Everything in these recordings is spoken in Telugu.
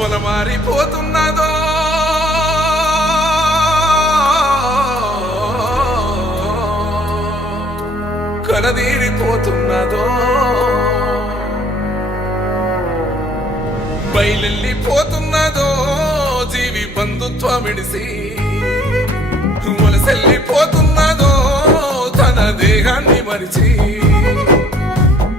పొలమారిపోతున్నదో కడదీరిపోతున్నదో బయలెళ్ళిపోతున్నదో జీవి బంధుత్వం విడిసి వలసెళ్ళిపోతున్నదో తన దేహాన్ని మరిచి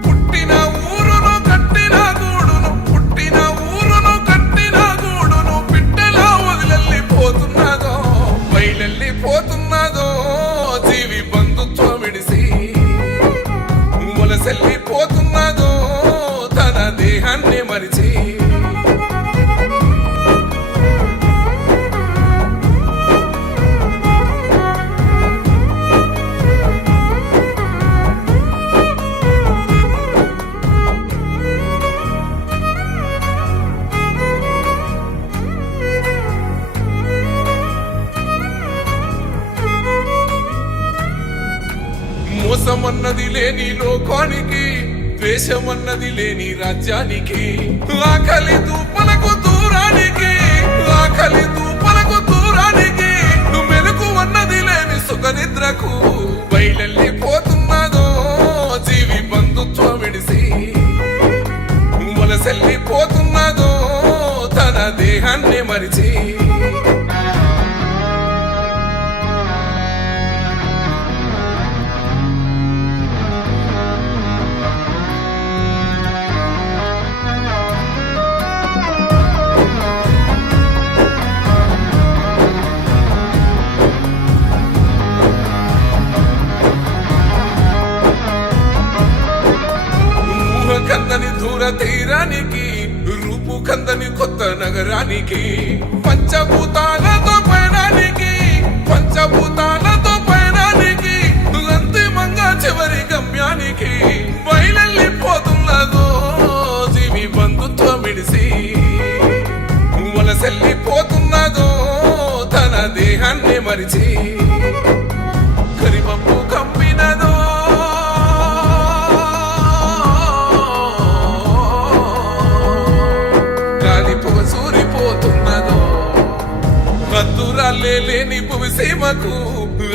పుట్టిన ఊరును కట్టిన గూడును పుట్టిన ఊరును కట్టిన గూడును బిడ్డలా వదిలెళ్ళిపోతున్నదో బయలెళ్ళిపోతున్నదో జీవి బంధుత్వం విడిసి వలసెళ్ళిపోతున్నదో తన దేహాన్ని మరిచి మోసమన్నది లేని లోకానికి ద్వేషమన్నది లేని రాజ్యానికి ఆకలి దూపలకు దూరానికి ఆకలి దూపలకు దూరానికి మెలకు అన్నది లేని సుఖ నిద్రకు బయలెళ్ళిపోతున్నదో జీవి బంధుత్వం విడిసి వలసెళ్ళిపోతున్నదో తన దేహాన్ని మరిచి కందని దూర తీరానికి రూపు కందని కొత్త నగరానికి పంచభూతాలతో పయనానికి పంచభూతాలతో పయనానికి అంతిమంగా చివరి గమ్యానికి బయలెళ్ళిపోతున్నదో జీవి బంధుత్వం విడిసి వలసెళ్ళిపోతున్నదో తన దేహాన్ని మరిచి కరిపప్పు కంపినదో లేని భూమిసీమకు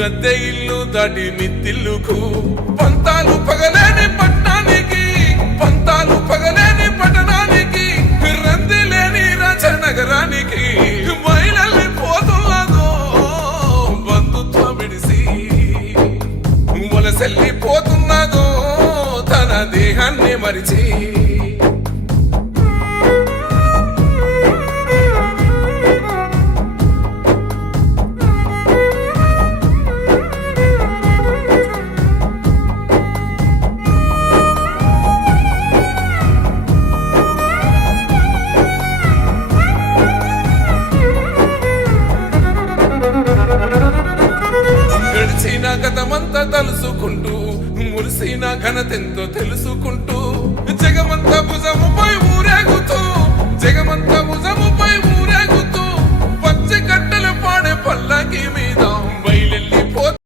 అద్దె ఇల్లు దాటి మిత్తిల్లుకు పంతాలు పగలేని పట్టణానికి పంతాలు పగలేని పట్టణానికి రంది లేని రాజనగరానికి బయలెళ్ళిపోతున్నదో బంధుత్వం విడిసి వలసెళ్ళిపోతున్నదో తన దేహాన్ని మరిచి గతమంతా తలుసుకుంటూ మురిసిన ఘనతెంతో తెలుసుకుంటూ